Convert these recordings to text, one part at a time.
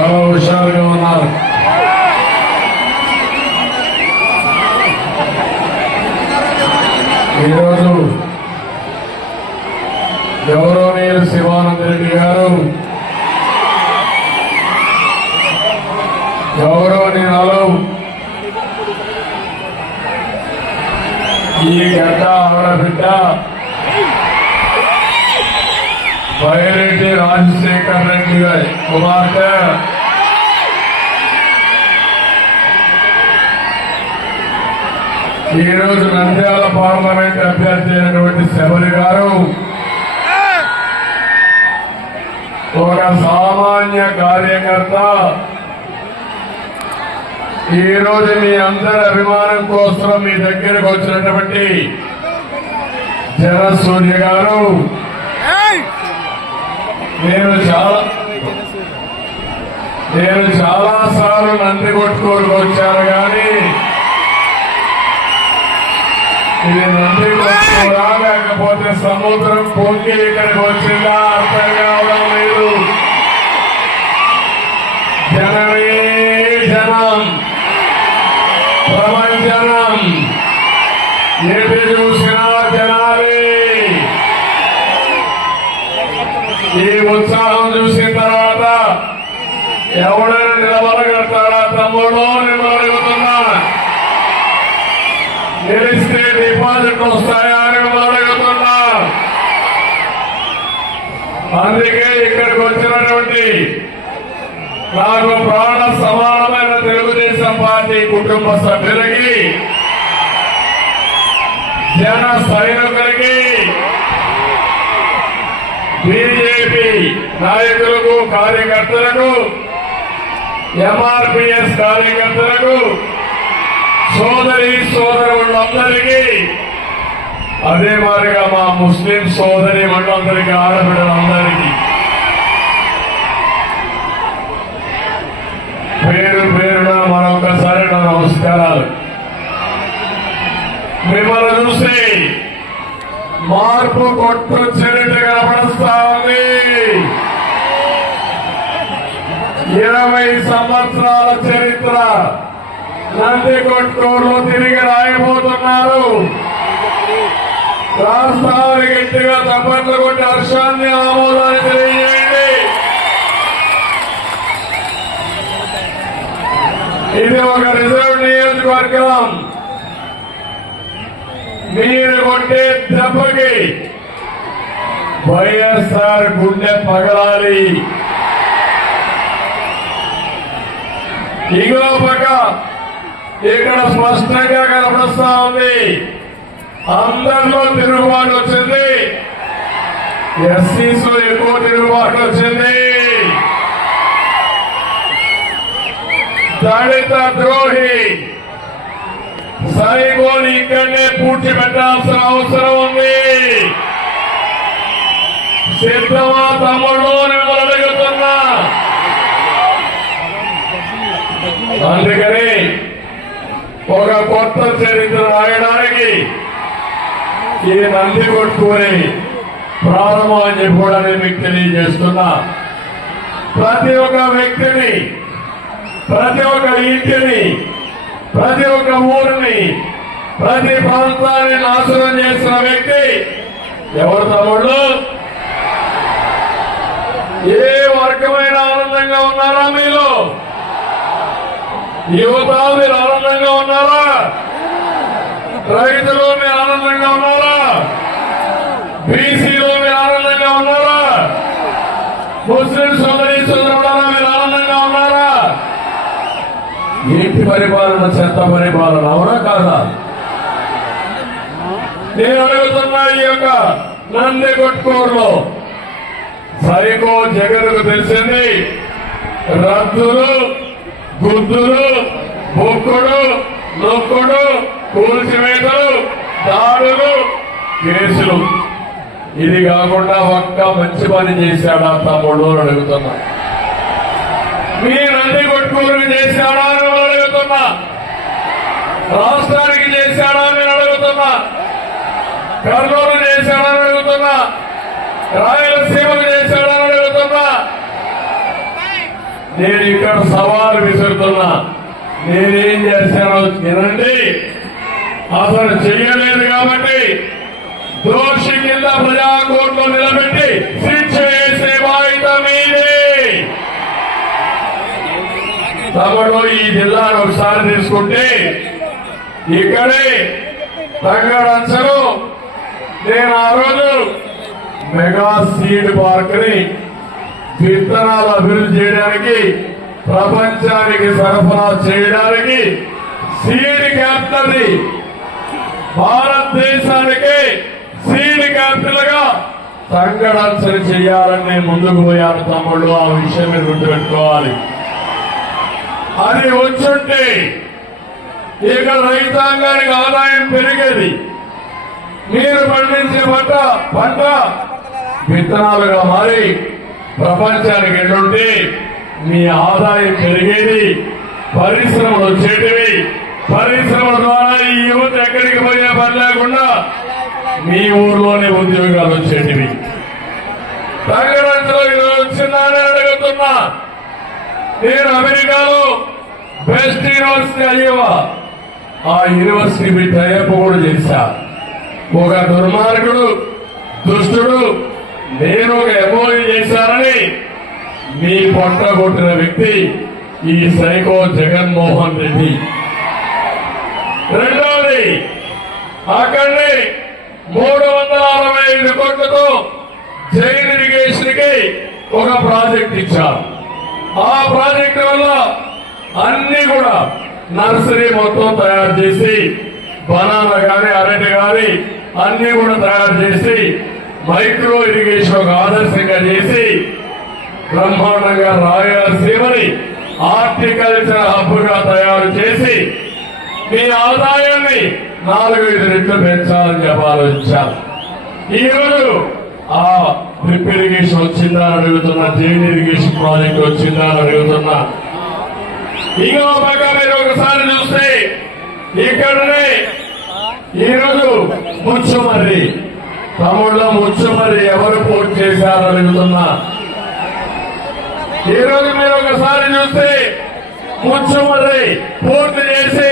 చాలా హుషారుగా ఉన్నారు. ఈరోజు గౌరవనీయులు శివానంద రెడ్డి గారు, గౌరవనీయులు ఈ గడ్డ ఆడబిడ్డ బైరెడ్డి రాజశేఖర్ రెడ్డి గారి కుమార్తె ఈరోజు నంద్యాల పార్లమెంట్ అభ్యర్థి అయినటువంటి శబరి గారు ఒక సామాన్య కార్యకర్త ఈరోజు మీ అందరి అభిమానం కోసం మీ దగ్గరకు వచ్చినటువంటి జనసూర్య గారు, నేను చాలా సార్లు నంది కొట్టుకోరుకు వచ్చాను కానీ ఇది నంది కొట్టుకోరా లేకపోతే సముద్రం పొంగి ఇక్కడికి వచ్చిందా అర్థం కావడం లేదు. జనమే జనం, ప్రపంచనం, ఎటు చూసినా జనాలే. ఈ ఉత్సాహం చూసిన తర్వాత ఎవడైనా నిలబడగడతాడా తమ్ముడు? నిలబడగలుగుతున్నా. గెలిస్తే డిపాజిట్లు వస్తాయా అని నిలబడగలుగుతున్నా. అందుకే ఇక్కడికి వచ్చినటువంటి నాకు ప్రాణ సమానమైన తెలుగుదేశం పార్టీ కుటుంబ సభ్యులకి, జన సైనికులకి, బీజేపీ నాయకులకు, కార్యకర్తలకు, ఎంఆర్పీఎస్ కార్యకర్తలకు, సోదరి సోదరులందరికీ, అదే మాదిరిగా మా ముస్లిం సోదరి మండలందరికీ, ఆడబిడ్డలందరికీ పేరు పేరున మరొకసారి నా నమస్కారాలు. మిమ్మల్ని చూసి మార్పు కొట్టొచ్చినట్టు కనపడుస్తా ఉంది. 20 సంవత్సరాల చరిత్ర నందికొట్కూరులో తిరిగి రాయబోతున్నారు. రాష్ట్రాలు గట్టిగా తప్పట్లు కొట్టి హర్షాన్ని, ఆమోదాన్ని తెలియజేయండి. ఇది ఒక రిజర్వ్ నియోజకవర్గం. మీరు కొట్టే దెబ్బకి వైఎస్ఆర్ గుండె పగలాలి. ఇంకో పక్క ఇక్కడ స్పష్టంగా కనపడుస్తా ఉంది, అందరిలో తిరుగుబాటు వచ్చింది. ఎస్సీస్ లో ఎక్కువ తిరుగుబాటు వచ్చింది. దళిత ద్రోహి సైకోని ఇక్కడనే పూడ్చి పెట్టాల్సిన అవసరం ఉంది. సిద్ధమా తమ్ముడు? అడుగుతున్నా. అందుకని ఒక కొత్త చరిత్ర రాయడానికి ఈ నంది కొట్టుకుని ప్రారంభం అని కూడా మీకు తెలియజేస్తున్నా. ప్రతి ఒక్క వ్యక్తిని, ప్రతి ఒక్క ఇంటిని, ప్రతి ఒక్క ఊరిని, ప్రతి ప్రాంతాన్ని నాశనం చేసిన వ్యక్తి ఎవరు తమ్ముళ్ళు? ఏ వర్గమైన ఆనందంగా ఉన్నారా మీలో? యువత మీరు ఆనందంగా ఉన్నారా? రైతులు మీరు ఆనందంగా ఉన్నారా? బీసీలో మీరు ఆనందంగా ఉన్నారా? ముస్లిం సోదరి సోదరులారా మీరు ఆనందంగా ఉన్నారా? ఏంటి పరిపాలన? చెత్త పరిపాలన, అవునా కాదా? నేను అడుగుతున్నా, ఈ యొక్క నందికొట్కూరులో సైకో జగన్కు తెలిసింది రద్దులు, గుద్దులు, బొక్కుడు, నొక్కుడు, కూల్చివేతలు, దాడులు, కేసులు. ఇది కాకుండా ఒక్క మంచి పని చేశాడా తమ్ముడు అని అడుగుతున్నా. మీ నందికొట్కూరుకి చేశాడా అని అడుగుతున్నా. రాష్ట్రానికి చేశాడా అని అడుగుతున్నా. కర్నూలు చేశాడని అడుగుతున్నా. రాయలసీమకు చేశాడని అడుగుతున్నా. నేను ఇక్కడ సవాలు విసురుతున్నా. నేనేం చేశానో వినండి. అసలు చెయ్యలేదు కాబట్టి దోషి కింద ప్రజాకోర్టులో నిలబెట్టి శిక్ష వేసే బాధ్యత మీదే. తమలో ఈ జిల్లాను ఒకసారి తీసుకుంటే ఇక్కడే తంగడంచలో నేను ఆ రోజు మెగా సీడ్ పార్క్ ని విత్తనాలు అభివృద్ధి చేయడానికి, ప్రపంచానికి సరఫరా చేయడానికి సీడ్ క్యాపిటల్ ని భారతదేశానికి సీడ్ క్యాపిటల్ గా తంగడంచలు చేయాలని నేను ముందుకు పోయాను తమ్ముళ్ళు. ఆ విషయం మీరు గుర్తుపెట్టుకోవాలి. అది వచ్చుంటే ఇక రైతాంగానికి ఆదాయం పెరిగేది. మీరు పండించే పంట విత్తనాలుగా మారి ప్రపంచానికి వెళ్ళుంటే మీ ఆదాయం పెరిగేది, పరిశ్రమలు వచ్చేటివి. పరిశ్రమల ద్వారా ఈ యువత ఎక్కడికి పోయే పని లేకుండా మీ ఊర్లోనే ఉద్యోగాలు వచ్చేటివి. తంగడంచలో వచ్చిందని అడుగుతున్నా. నేను అమెరికాలో బెస్ట్ యూనివర్సిటీ అయ్యేవా ఆ యూనివర్సిటీ టైప్ కూడా చేశా. ఒక దుర్మార్గుడు దుష్టుడు నేను ఒక ఎంఓయూ చేశానని మీ పొట్ట కొట్టిన వ్యక్తి ఈ సైకో జగన్మోహన్ రెడ్డి. రెండవది, అక్కడి 365 కోట్లతో జైన్ ఇరిగేషన్ కి ఒక ప్రాజెక్ట్ ఇచ్చారు. ఆ ప్రాజెక్టు వల్ల అన్ని కూడా నర్సరీ మొత్తం తయారు చేసి, బనానా గాని అరటి గాని అన్ని కూడా తయారు చేసి, మైక్రో ఇరిగేషన్ ఒక ఆదర్శంగా చేసి బ్రహ్మాండంగా రాయలసీమని హార్టికల్చర్ హబ్ గా తయారు చేసి మీ ఆదాయాన్ని 4-5 రెట్లు పెంచాలని చెప్పి ఆలోచించారు. ఈ రోజు ఆ డ్రిప్ ఇరిగేషన్ వచ్చిందా అని అడుగుతున్నా, జైన్ ఇరిగేషన్ ప్రాజెక్ట్ వచ్చిందా అని అడుగుతున్నా. ఇంకో పక్క మీరు ఒకసారి చూస్తే ఇక్కడనే ఈరోజు ముచ్చుమర్రి తమ్ముళ్ళ ముచ్చుమర్రి ఎవరు పూర్తి చేశారని అడుగుతున్నా. ఈరోజు మీరు ఒకసారి చూస్తే ముచ్చుమర్రి పూర్తి చేసి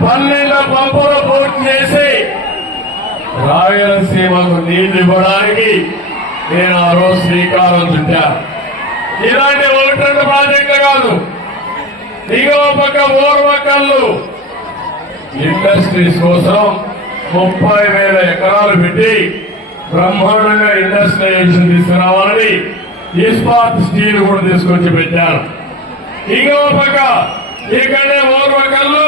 12 పంపులు పూర్తి చేసి రాయలసీమకు నీళ్లు ఇవ్వడానికి నేను ఆ రోజు శ్రీకారం చుట్టా. ఇలాంటి 1-2 ప్రాజెక్టులు కాదు. ఇంకో పక్క ఓర్వకల్లు ఇండస్ట్రీస్ కోసం 30,000 ఎకరాలు పెట్టి బ్రహ్మాండంగా ఇండస్ట్రియలైజేషన్ తీసుకురావాలని ఇస్పాత్ స్టీల్ కూడా తీసుకొచ్చి పెట్టారు. ఇంకో పక్క ఇక్కడే ఓర్వకల్లు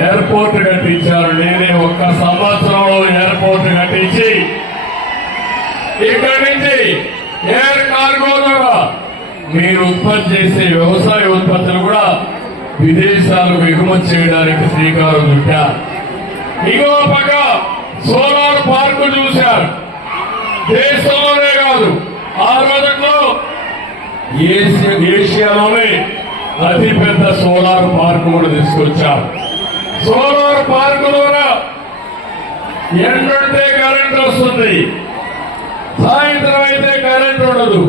ఎయిర్పోర్ట్ కట్టించారు. నేనే 1 సంవత్సరంలో ఎయిర్పోర్ట్ కట్టించి ఇక్కడి నుంచి ఎయిర్ కార్గో ద్వారా మీరు ఉత్పత్తి చేసే వ్యవసాయ ఉత్పత్తులు కూడా విదేశాలకు ఎగుమతి చేయడానికి శ్రీకారం చుట్టారు. ఇంకో పక్క సోలార్ పార్కు చూశారు. దేశంలోనే కాదు ఆ రోజుల్లో ఏషియాలోనే అతిపెద్ద సోలార్ పార్కు కూడా తీసుకొచ్చారు. సోలార్ పార్కు ద్వారా ఎండుంటే కరెంట్ వస్తుంది, సాయంత్రం అయితే కరెంట్ ఉండదు.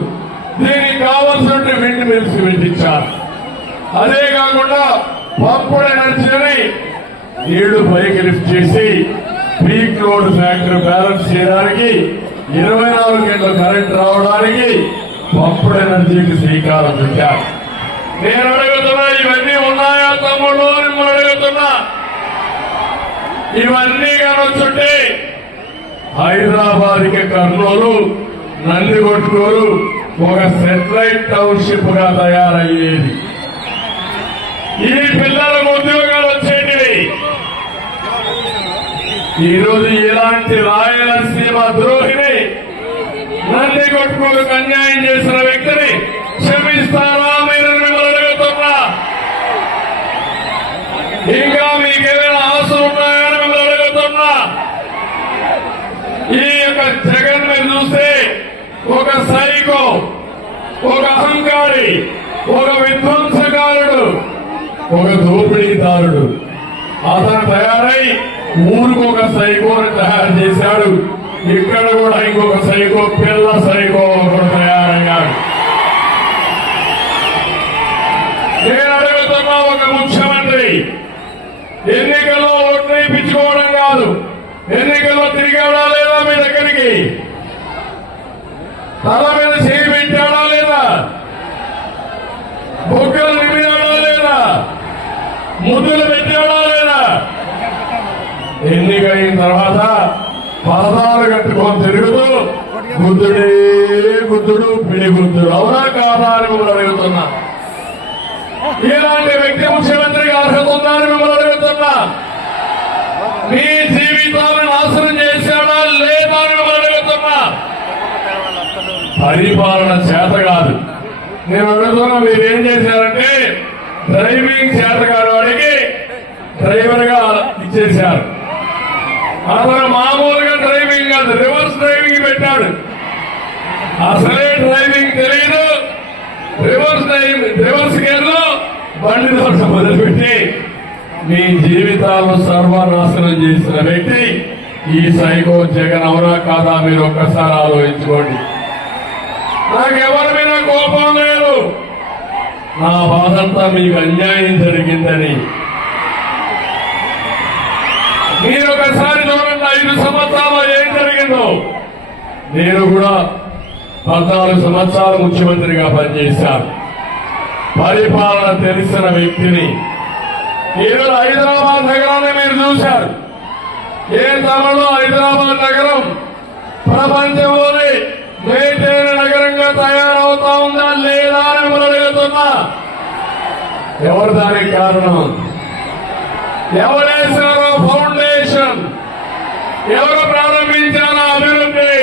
దీనికి కావాల్సిన విండ్ మిల్స్ పెట్టించారు. అదే కాకుండా పంపుడు ఎనర్జీని నీళ్లు పైకి లిఫ్ట్ చేసి పీక్ లోడ్ ఫ్యాక్టర్ బ్యాలెన్స్ చేయడానికి 24 గంటల కరెంట్ రావడానికి పంపుడు ఎనర్జీకి శ్రీకారం చుట్టారు. నేను అడుగుతున్నా, ఇవన్నీ ఉన్నాయా తమ్ముడు అని మిమ్మల్ని అడుగుతున్నా. ఇవన్నీ కానొచ్చుంటే హైదరాబాద్కి కర్నూలు, నందికొట్కూరు ఒక సెటిలైట్ టౌన్షిప్ గా తయారయ్యేది. ఈ పిల్లలకు ఉద్యోగాలు వచ్చేటివి. ఈరోజు ఇలాంటి రాయలసీమ ద్రోహిని, నందికొట్కూరుకు అన్యాయం చేసిన వ్యక్తిని క్షమిస్తారా మీరు మిమ్మల్ని అడుగుతున్నా. ఇంకా మీకేమైనా ఆశలు ఉన్నాయని మిమ్మల్ని అడుగుతున్నా. ఈ యొక్క జగన్ మీద చూస్తే ఒక సైకో, ఒక అహంకారి, ఒక విధ్వంసకారుడు, ఒక దోపిడీదారుడు. అతను తయారై ఊరికి ఒక సైకోని తయారు చేశాడు. ఇక్కడ కూడా ఇంకొక సైకో, పిల్ల సైకో ఒకడు తయారయ్యాడు. కాదు, ఎన్నికల్లో తిరిగాడా లేదా మీ దగ్గరికి? తల మీద చేయి పెట్టాడా లేదా? బొగ్గలు నిమిడాడా లేదా? ముద్దులు పెట్టాడా లేదా? ఎన్నికైన తర్వాత పరదాలు కట్టుకొని తిరుగుతూ గుద్దుడే గుద్దుడు పిడి గుద్దుడు, అవునా కాదా అని మిమ్మల్ని అడుగుతున్నా. ఇలాంటి వ్యక్తి ముఖ్యమంత్రికి అర్హత ఉందని మిమ్మల్ని అడుగుతున్నా. మీ జీవితాలను నాశనం చేశాడా లేదా అని మిమ్మల్ని అడుగుతున్నా. పరిపాలన చేత కాదు. నేను అడుగుతున్నా, మీరేం చేశారంటే డ్రైవింగ్ చేత కాదు వాడికి డ్రైవర్ గా ఇచ్చేశారు. అతను మామూలుగా డ్రైవింగ్ కాదు, రివర్స్ డ్రైవింగ్ పెట్టాడు. అసలే డ్రైవింగ్ తెలియదు, రివర్స్ గేర్ లో బండి దోష మొదలుపెట్టి మీ జీవితాలను సర్వనాశనం చేసిన వ్యక్తి ఈ సైకో జగన్, అవునా కాదా? మీరు ఒక్కసారి ఆలోచించుకోండి. నాకు ఎవరి మీద కోపం లేదు, నా బాధంతా మీకు అన్యాయం జరిగిందని. మీరు ఒకసారి చూడండి, 5 సంవత్సరాలు ఏం జరిగిందో. నేను కూడా 14 సంవత్సరాలు ముఖ్యమంత్రిగా పనిచేశాను. పరిపాలన తెలిసిన వ్యక్తిని. ఈరోజు హైదరాబాద్ నగరాన్ని మీరు చూశారు. ఏ తమలో హైదరాబాద్ నగరం ప్రపంచంలోనే మేటైన నగరంగా తయారవుతా ఉందా లేదా అని మనం అడుగుతున్నా. ఎవరు దానికి కారణం? ఎవరేశారో ఫౌండేషన్? ఎవరు ప్రారంభించారో అభివృద్ధి?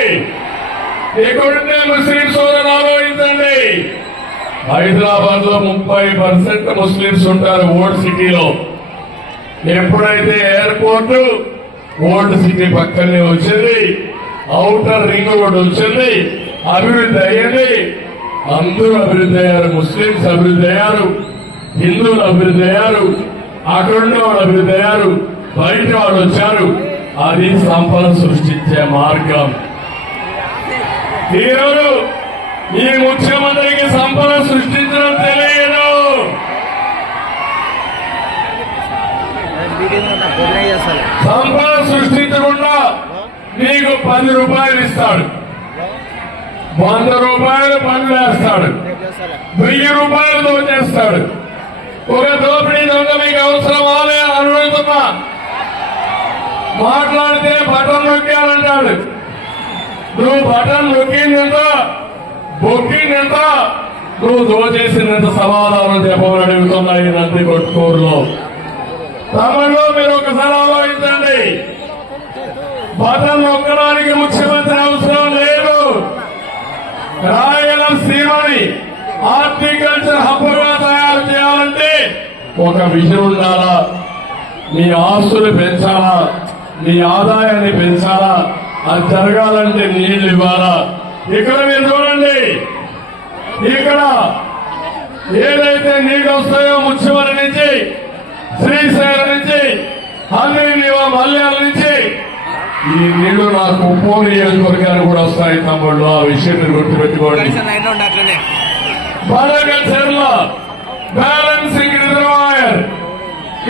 ఇక్కడుండే ముస్లిం సోదరులు ఆలోచించండి. హైదరాబాద్ లో 30% ముస్లింస్ ఉంటారు ఓల్డ్ సిటీలో. ఎప్పుడైతే ఎయిర్పోర్ట్ ఓల్డ్ సిటీ పక్కనే వచ్చింది, ఔటర్ రింగ్ రోడ్ వచ్చింది, అభివృద్ధి అయ్యింది. అందరూ అభివృద్ధి అయ్యారు. ముస్లింస్ అభివృద్ధి అయ్యారు, హిందువులు అభివృద్ధి అయ్యారు, అక్కడున్న వాళ్ళు అభివృద్ధి అయ్యారు, బయట వాళ్ళు వచ్చారు. అది సంపద సృష్టించే మార్గం. ఈరోజు ఈ ముఖ్యమంత్రికి సంపద సృష్టించడం తెలియదు. సంపద సృష్టించకుండా నీకు 10 రూపాయలు ఇస్తాడు, 100 రూపాయలు పనులు వేస్తాడు, 1000 రూపాయలు దోచేస్తాడు. ఒక దోపిడీ దొంగ మీకు అవసరం అనే అనుకుంటున్నా. మాట్లాడితే బటన్ నొక్కాలంటాడు. నువ్వు బటన్ నొక్కిందంత, బొక్కిందంత, నువ్వు దోచేసినంత సమాధానం చెప్పమని అడుగుతున్నా. ఈ నంది కొట్టుకూరులో తమలో మీరు ఒకసారి ఆలోచించండి. బటన్ నొక్కడానికి ముఖ్యమంత్రి అవసరం లేదు. రాయలసీమని హార్టికల్చర్ హబ్గా తయారు చేయాలంటే ఒక విజన్ ఉండాలా. మీ ఆస్తులు పెంచాలా, మీ ఆదాయాన్ని పెంచాలా. అది జరగాలంటే నీళ్లు ఇవ్వాలా. ఇక్కడ మీరు చూడండి, ఇక్కడ ఏదైతే నీళ్లు వస్తాయో ముఖ్యమంత్రి నుంచి, శ్రీశైలం నుంచి, మల్యాల నుంచి ఈ నీళ్లు నాకు ఉప్పు నియోజకవర్గానికి కూడా వస్తాయి తమ్ముళ్ళు. ఆ విషయం మీరు గుర్తుపెట్టుకోండి. బనకచెర్ల బ్యాలెన్సింగ్ రిజర్వాయర్,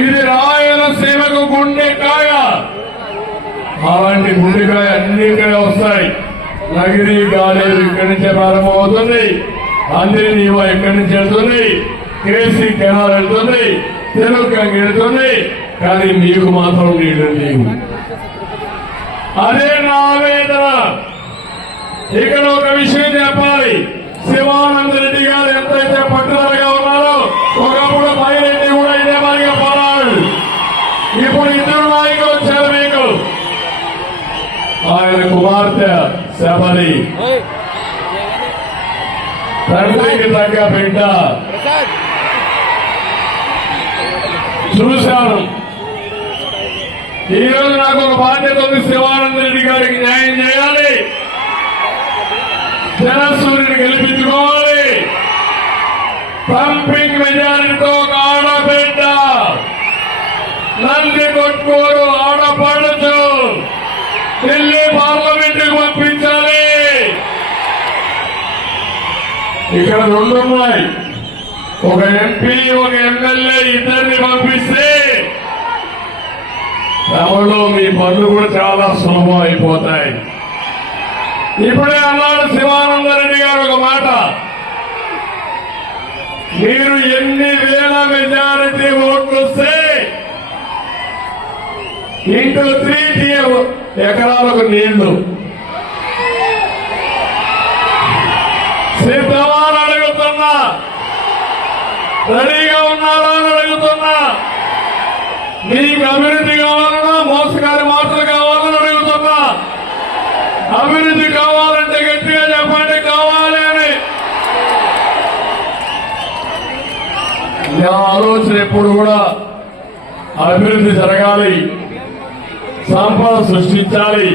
ఇది రాయలసీమకు గుండెకాయ. అలాంటి గుండెకాయ అన్నిటికీ వస్తాయి. నగిరి గాలేరు ఇక్కడి నుంచే ప్రారంభమవుతుంది, అందరి ఇక్కడి నుంచి వెళ్తుంది, కేసీ కెనాల్ వెళ్తుంది, తెలుగు గంగ వెళ్తుంది. కానీ మీకు మాత్రం నీళ్లు లేవు. అదే నా ఆవేదన. ఇక్కడ ఒక విషయం చెప్పాలి. శివానంద రెడ్డి గారు ఎంతైతే పట్టుదలగా ఉన్నారో, ఒకప్పుడు పైరెడ్డి కూడా ఇదే మాదిరిగా పోరాడు. ఇప్పుడు 2 నాయకులు వచ్చారు మీకు. ఆయన కుమార్తె శబరి, తండ్రికి తగ్గ బిడ్డ. చూశాను. ఈరోజు నాకు ఒక బాధ్యత ఉంది. శివానంద రెడ్డి గారికి న్యాయం చేయాలి, జనసూర్యుని గెలిపించుకోవాలి. పంపింగ్ మెజారిటీతో ఒక ఆడబిడ్డ, నంది కొట్టుకోరు ఆడపడచ్చు, ఢిల్లీ పార్లమెంట్ కు పంపించాలి. ఇక్కడ 2 ఉన్నాయి. ఒక ఎంపీ, ఒక ఎమ్మెల్యే, ఇద్దరిని పంపిస్తే తమలో మీ పనులు కూడా చాలా సులభం అయిపోతాయి. ఇప్పుడే అన్నాడు శివానంద రెడ్డి గారు ఒక మాట, మీరు ఎన్ని వేల మెజారిటీ ఓట్లు వస్తే ఇంటూ 3 ఎకరాలకు నీళ్లు సిద్ధమా అని అడుగుతున్నా, రెడీగా ఉన్నారా అని అడుగుతున్నా, మీకు అభివృద్ధి కావాలన్నా మోసగారి మాటలు కావాలని అడుగుతున్నా. అభివృద్ధి కావాలంటే గట్టిగా చెప్పండి, కావాలి అని. నా ఆలోచన ఎప్పుడు కూడా అభివృద్ధి జరగాలి, సంపద సృష్టించాలి,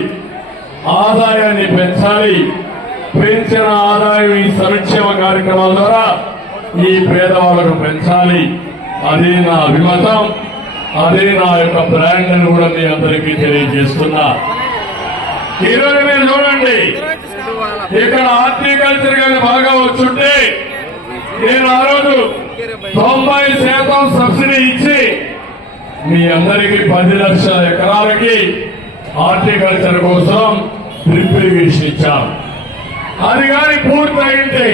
ఆదాయాన్ని పెంచాలి. పెంచిన ఆదాయం ఈ సంక్షేమ కార్యక్రమాల ద్వారా ఈ పేదవాళ్ళకు పెంచాలి. అది నా అభిమతం, అదే నా యొక్క బ్రాండ్ అని కూడా మీ అందరికీ తెలియజేస్తున్నా. ఈరోజు మీరు చూడండి, ఇక్కడ హార్టికల్చర్ కానీ బాగా వచ్చుంటే నేను ఆ రోజు 90% సబ్సిడీ ఇచ్చి మీ అందరికీ 10 లక్షల ఎకరాలకి హార్టికల్చర్ కోసం డ్రిప్ ఇరిగేషన్ ఇచ్చాం. అది కానీ పూర్తయింటే